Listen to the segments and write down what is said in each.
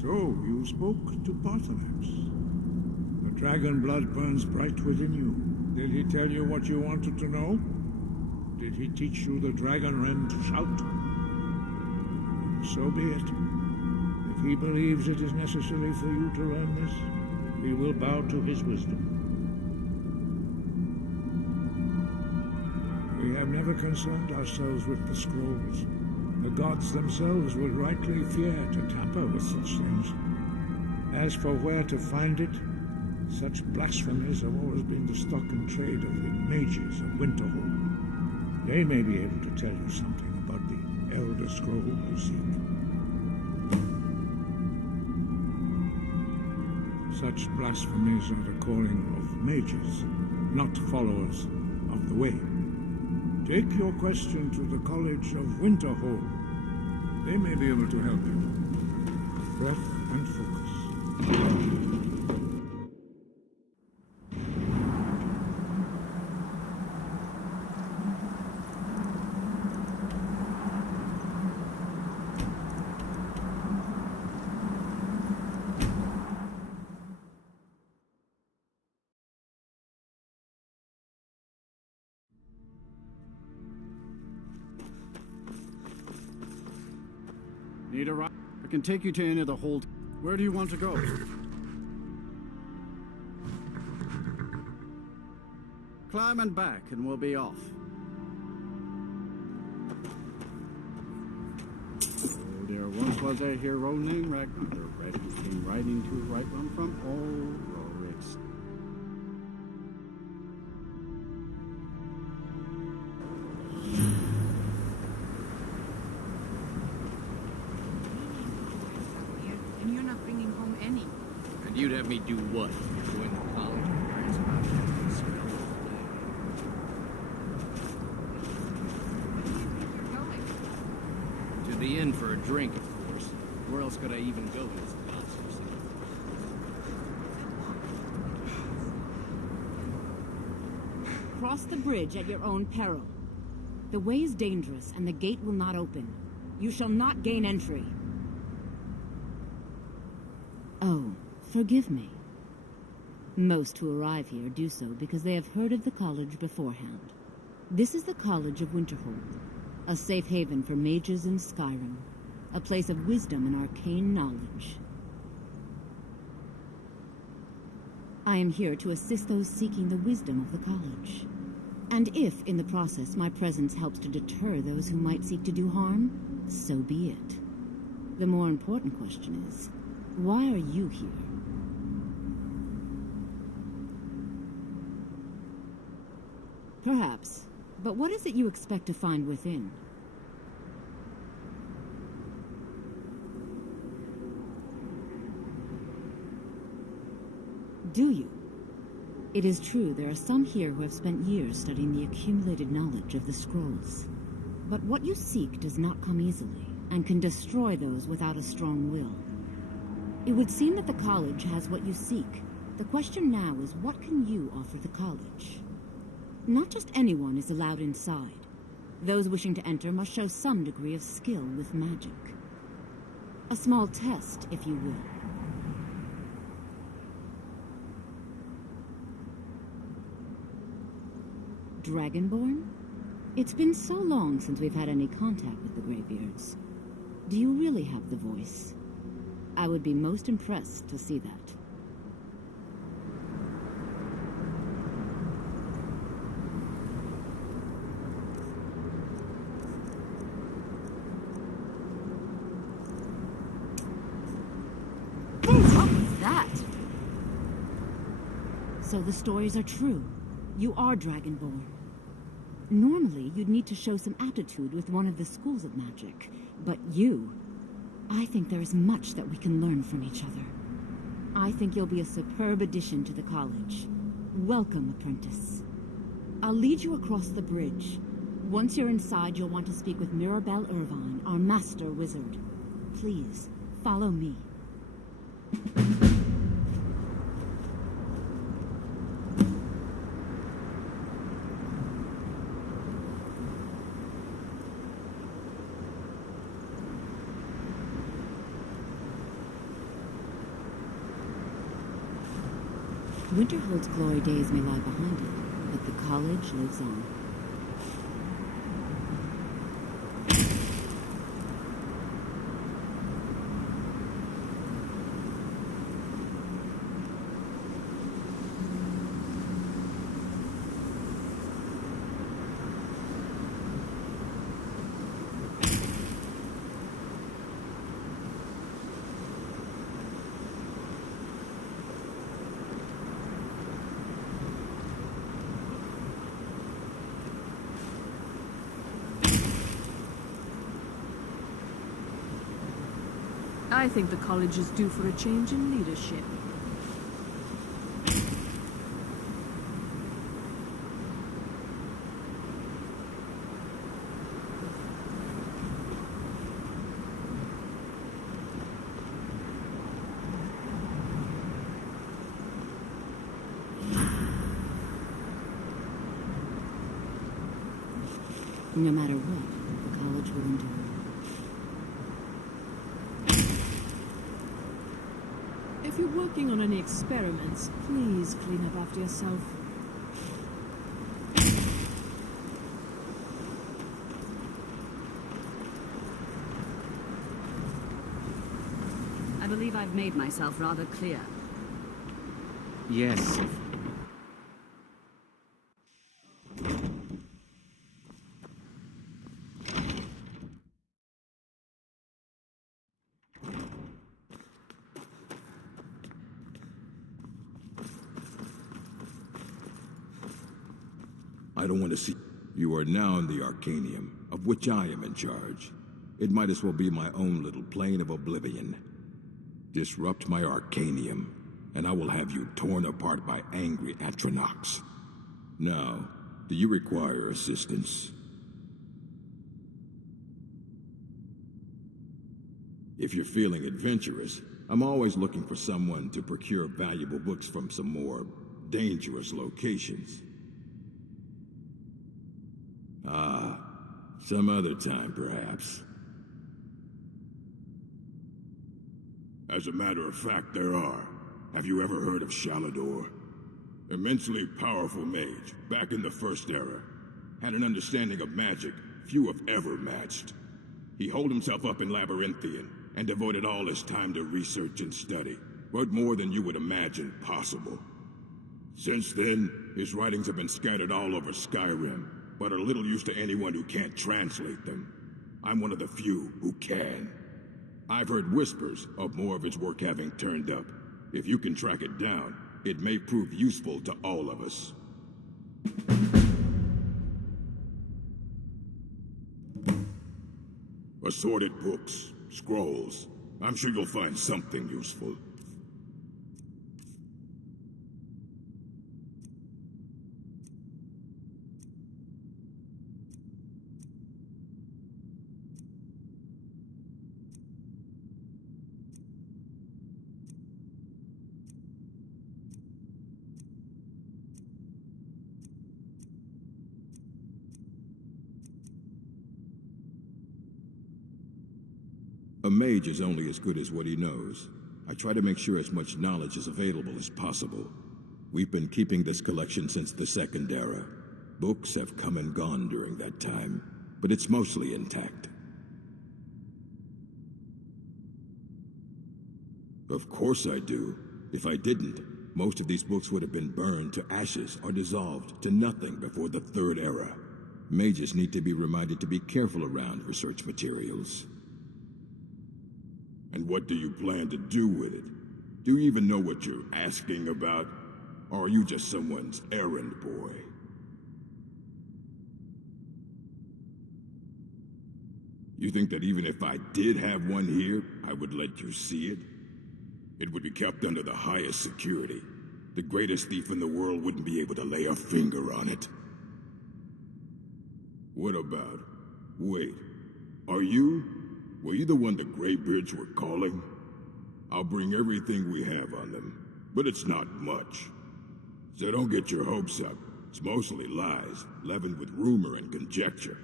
So, you spoke to Paarthurnax. The dragon blood burns bright within you. Did he tell you what you wanted to know? Did he teach you the dragon realm to shout? So be it. If he believes it is necessary for you to learn this, we will bow to his wisdom. We have never concerned ourselves with the scrolls. The gods themselves would rightly fear to tamper with such things. As for where to find it, such blasphemies have always been the stock and trade of the mages of Winterhold. They may be able to tell you something about the Elder Scroll you seek. Such blasphemies are the calling of mages, not followers of the way. Take your question to the College of Winterhold. They may be able to help you. Breath and focus. Need a ride? I can take you to any of the hold. Where do you want to go? Climb and back, and we'll be off. Oh, there once was a hero named Ragnar, the red who came riding to right one from old Rorik's. You'd have me do what? Join the college? To the inn for a drink, of course. Where else could I even go in this nonsense? Cross the bridge at your own peril. The way is dangerous, and the gate will not open. You shall not gain entry. Oh. Forgive me. Most who arrive here do so because they have heard of the college beforehand. This is the College of Winterhold, a safe haven for mages in Skyrim, a place of wisdom and arcane knowledge. I am here to assist those seeking the wisdom of the college. And if, in the process, my presence helps to deter those who might seek to do harm, so be it. The more important question is, why are you here? Perhaps. But what is it you expect to find within? Do you? It is true there are some here who have spent years studying the accumulated knowledge of the scrolls. But what you seek does not come easily, and can destroy those without a strong will. It would seem that the college has what you seek. The question now is, what can you offer the college? Not just anyone is allowed inside. Those wishing to enter must show some degree of skill with magic. A small test, if you will. Dragonborn? It's been so long since we've had any contact with the Greybeards. Do you really have the voice? I would be most impressed to see that. So the stories are true. You are Dragonborn. Normally, you'd need to show some aptitude with one of the schools of magic. But you... I think there is much that we can learn from each other. I think you'll be a superb addition to the college. Welcome, apprentice. I'll lead you across the bridge. Once you're inside, you'll want to speak with Mirabelle Irvine, our master wizard. Please, follow me. Winterhold's glory days may lie behind it, but the college lives on. I think the college is due for a change in leadership. No matter what, the college will endure. If you're working on any experiments, please clean up after yourself. I believe I've made myself rather clear. Yes. I don't want to see... You are now in the Arcanium, of which I am in charge. It might as well be my own little plane of oblivion. Disrupt my Arcanium, and I will have you torn apart by angry Atronachs. Now, do you require assistance? If you're feeling adventurous, I'm always looking for someone to procure valuable books from some more dangerous locations. Ah, some other time, perhaps. As a matter of fact, there are. Have you ever heard of Shalador? Immensely powerful mage, back in the First Era. Had an understanding of magic few have ever matched. He holed himself up in Labyrinthian, and devoted all his time to research and study. But more than you would imagine possible. Since then, his writings have been scattered all over Skyrim, but are little use to anyone who can't translate them. I'm one of the few who can. I've heard whispers of more of his work having turned up. If you can track it down, it may prove useful to all of us. Assorted books, scrolls. I'm sure you'll find something useful. A mage is only as good as what he knows. I try to make sure as much knowledge is available as possible. We've been keeping this collection since the Second Era. Books have come and gone during that time, but it's mostly intact. Of course I do. If I didn't, most of these books would have been burned to ashes or dissolved to nothing before the Third Era. Mages need to be reminded to be careful around research materials. And what do you plan to do with it? Do you even know what you're asking about? Or are you just someone's errand boy? You think that even if I did have one here, I would let you see it? It would be kept under the highest security. The greatest thief in the world wouldn't be able to lay a finger on it. What about... Wait, are you... Were you the one the Greybeards were calling? I'll bring everything we have on them, but it's not much. So don't get your hopes up. It's mostly lies, leavened with rumor and conjecture.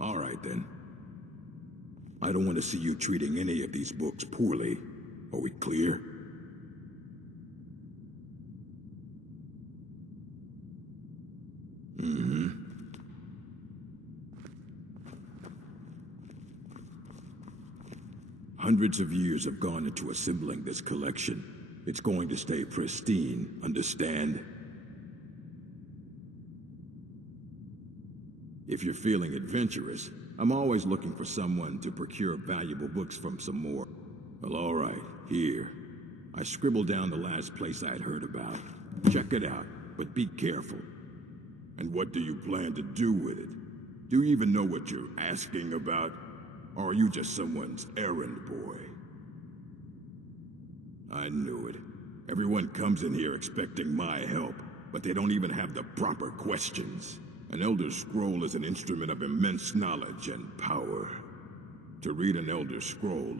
All right, then. I don't want to see you treating any of these books poorly. Are we clear? Hundreds of years have gone into assembling this collection. It's going to stay pristine, understand? If you're feeling adventurous, I'm always looking for someone to procure valuable books from some more. Well, all right, here. I scribbled down the last place I'd heard about. Check it out, but be careful. And what do you plan to do with it? Do you even know what you're asking about? Or are you just someone's errand boy? I knew it. Everyone comes in here expecting my help, but they don't even have the proper questions. An Elder Scroll is an instrument of immense knowledge and power. To read an Elder Scroll,